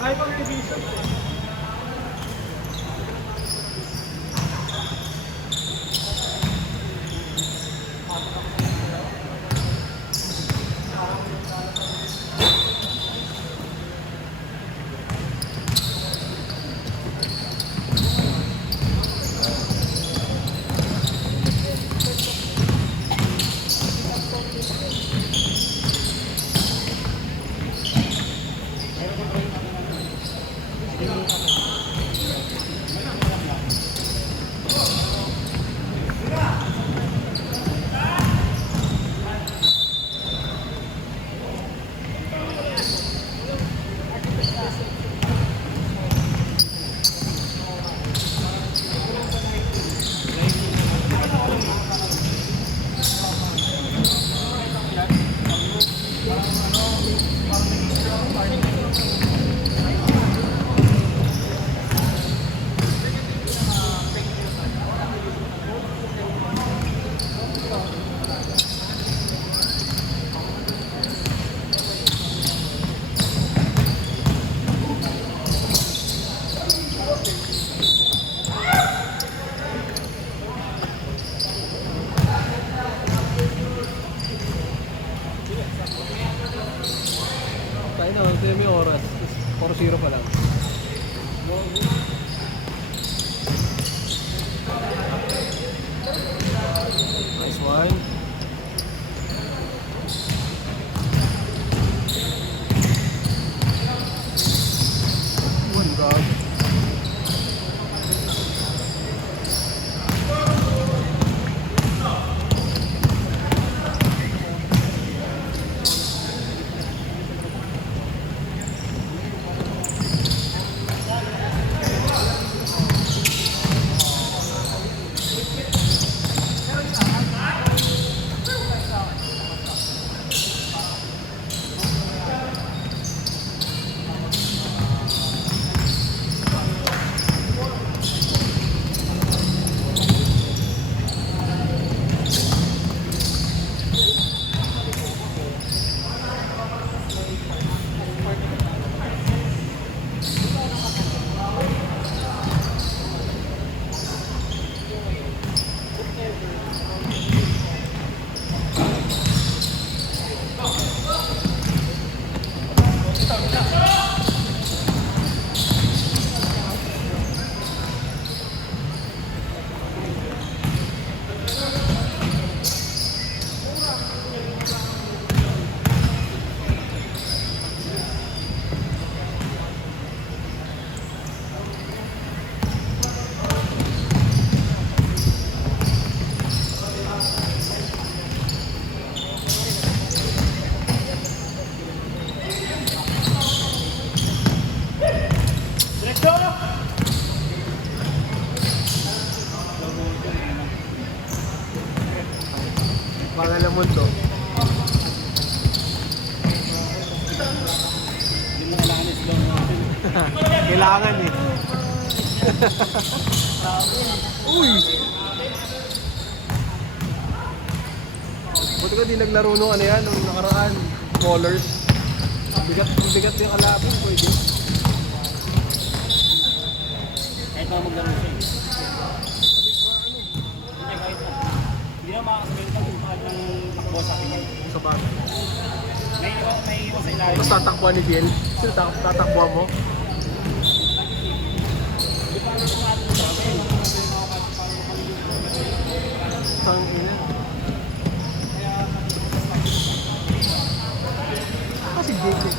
Ay, pang division. Tayo na, ito yung oras. 4-0 pa lang. Nice one. One God. Pangal ng mundo. Kailangan eh. Uy! Buti ko di naglaro nung ano yan, nung nakaraan. Ballers. Bigat yung alapin ko eh. Kahit na maglaro siya eh. Hindi, kahit na. Hindi na makakasabihin ito kung mahal ng takbo sa akin yan. Sa bagay. May iwan sa ilalim. Tapos tatakbuhan ni Biel. Sino tatakbuhan mo? Tangina. Kasi Jake.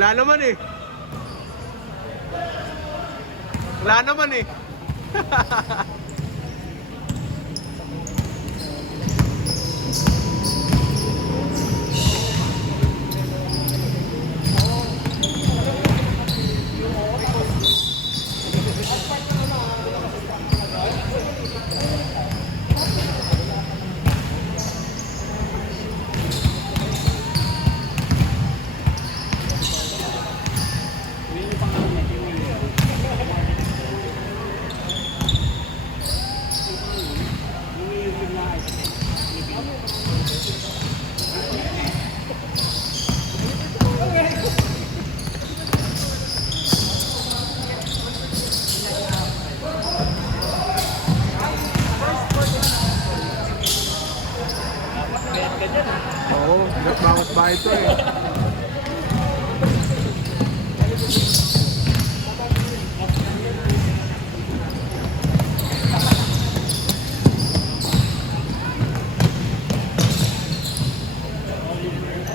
Wala naman eh. Wala naman eh. Bangas ba ito eh.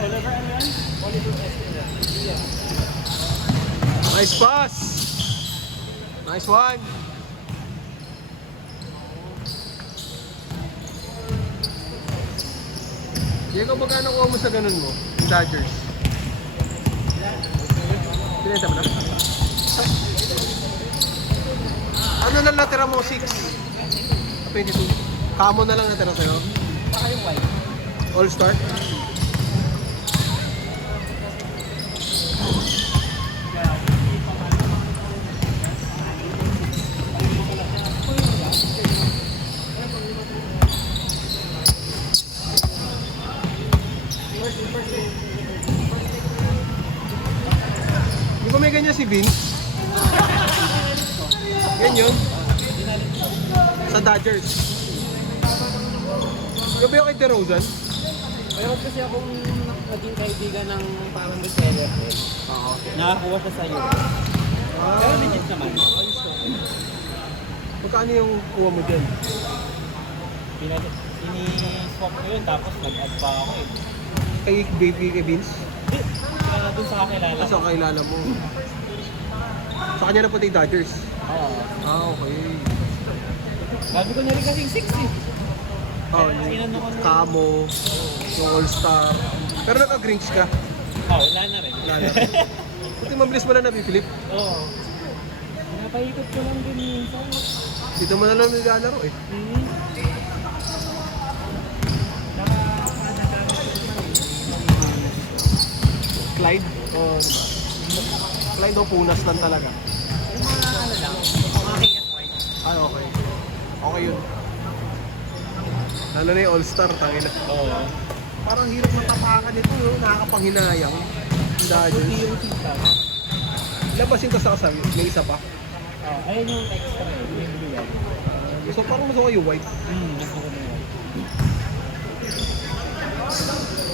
Oliver, ano yan? Oliver Estes. Nice pass! Nice one! Diego, magkano kuha mo sa ganun mo? Yung Dodgers? Pinenta mo na? Ano na natira mo? 6? 22? Kamo na lang natira sa'yo? Saka yung white. All-Star? Di ba may ganyan si Vince? Ganyan yun? Sa Dodgers. Gabi ako kay DeRozan? Mayroon kasi akong naging kaibigan ng parang reseller. Oo. Nakakuha siya sa'yo. Pero legit naman. Magkano yung kuha mo dyan? Ini-swap ko yun tapos nag-add pa ako eh. Kay baby kay Vince? Hindi, dun sa kakilala. Kasi kakilala mo. Sa kanya na puti Dodgers? Oo. Ah, okay. Bago ko na rin kasing 60. Oh, Sinano ko yung na- Camo, yung All-Star. Pero naka-grinch ka. Oo, wala na rin. Wala na rin. Buti mabilis mo na napipilip. Oo. Napaikot ko lang din minsan. Dito mo na lang nilalaro eh. Clyde? Oo, diba? Clyde o punas lang talaga. Yung mga ano lang, mga KS white. Ay, okay. Okay yun. Lalo na yung All-Star, tangina. Oo. Parang hirap matapakan nito, no? Nakakapanghinayang. Yung Dodgers. Yung sita. Labasin ko sa kasal, may isa pa. Ayun yung extra eh. Yung blue yan. So parang mas okay yung white. Gusto ko na yun.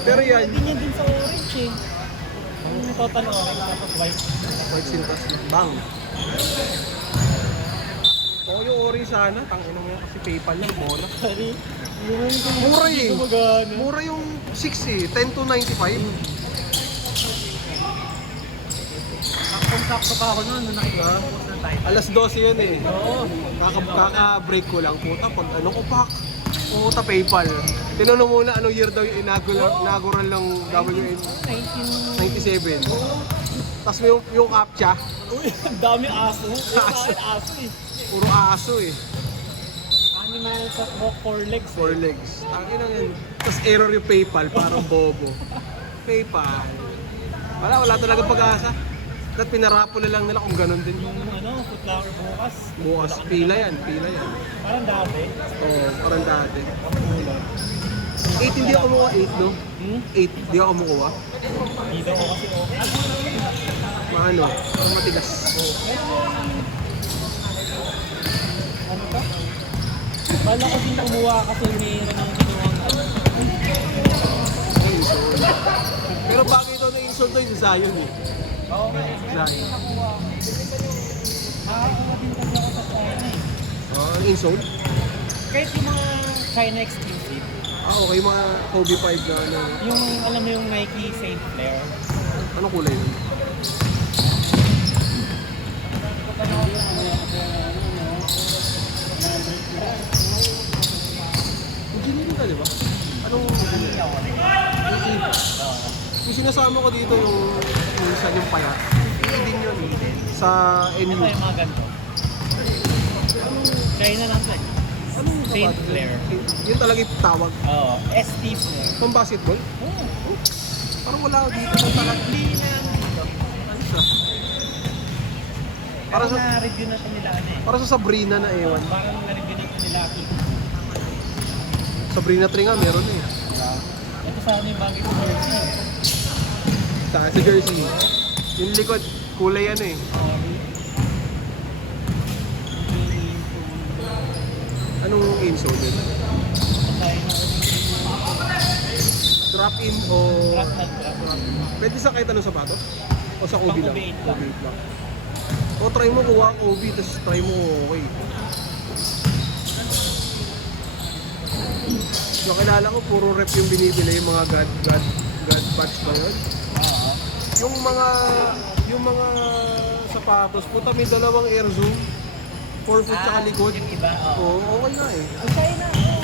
Pero yan, Hindi niya din sa orange eh. Ang total orange tapos white. white sintas bang. Oo, yung orange sana. Tangina mo yan kasi PayPal lang, bola. Sorry. Mura eh. Hindi ko magana. Mura yung 6 eh. 10 to 95. Saktong-sakto pa ako noon nung nakikita-post ng title. Alas 12 yun eh. Oo. Kaka-break ko lang. Puta, pag ano ko pak. Puta, PayPal. Tinanong muna anong year daw yung inaugural ng WN 97. Tapos yung captcha, Uy, ang dami aso. Aso. Aso eh. puro aso eh. Animal sa walk 4 legs. 4 legs. Tangin na yan. Tapos error yung PayPal, parang bobo. PayPal. Wala talaga pag-asa. At pinarapo na lang nila kung ganun din. Yung ano, foot flower bukas. Bukas, pila yan. Parang dati. Oo, parang dati. 8 hindi ako kumuha, 8 no? 8 hindi ako kumuha. Dito ko kasi okay. Maano, parang matigas. Ano ka? Bala ko din kumuha kasi mayroon ng kinuwang ano. Insol. Pero bakit ito na-insol to yung Zion eh? Oo, Zion. nakakakuha din kasi ako sa China eh. Ah, insol? Kahit yung mga China exclusive. Ah, okay, mga Kobe 5 na ano. Yung alam mo yung Nike Saint Clair. Anong kulay yun? Engineering ka, di ba? Anong yung sinasama ko dito yung minsan yung payat. Din yun. Sa Ito NU. yung mga ganito. China lang siya. Anong Saint kapatid? Clair. Yun talaga yung tawag. Oo, ST Clair. Pang basketball? Oo. Parang wala ako dito. Yung talaga. Hindi na dito. Ano siya? Para Parang sa, na-review na ito nila ano eh. para sa Sabrina na ewan. Parang na-review na ito nila. Sabrina 3 nga, meron eh. Ito sa ano yung bagay ko jersey. Sa jersey. Yung likod, kulay ano eh. Anong insole din? Drop drop-in o... Drop na drop. Pwede sa kahit anong sapatos? O sa Kobe lang? Pang Kobe 8 lang. Kobe 8 lang. O try mo kuha ang Kobe, tapos try mo okay. Nakilala ko, puro rep yung binibili, yung mga God patch ba yun? Oo. Yung mga sapatos, puta may dalawang air zoom. 4 foot tsaka likod. Yung iba, oo. Oo, okay na eh. Ang China, oo.